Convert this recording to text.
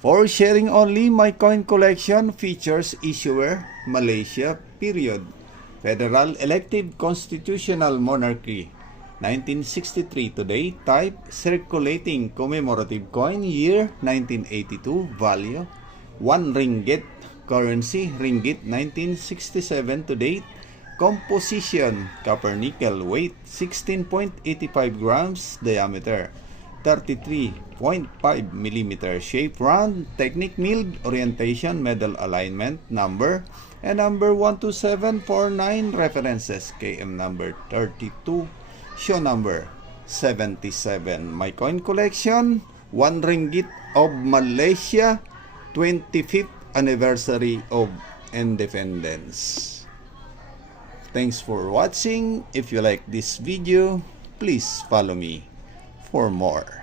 For sharing only, my coin collection features issuer, Malaysia, period. Federal Elective Constitutional Monarchy, 1963 today, type Circulating Commemorative Coin, year 1982, value 1 ringgit, currency Ringgit 1967 to date, composition copper nickel, weight 16.85 grams, diameter 33.5 mm, shape round, technique milled, orientation, medal alignment, number, and number 12749, references, KM number 32, show number 77. My coin collection, 1 ringgit of Malaysia, 25th anniversary of independence. Thanks for watching. If you like this video, please follow me for more.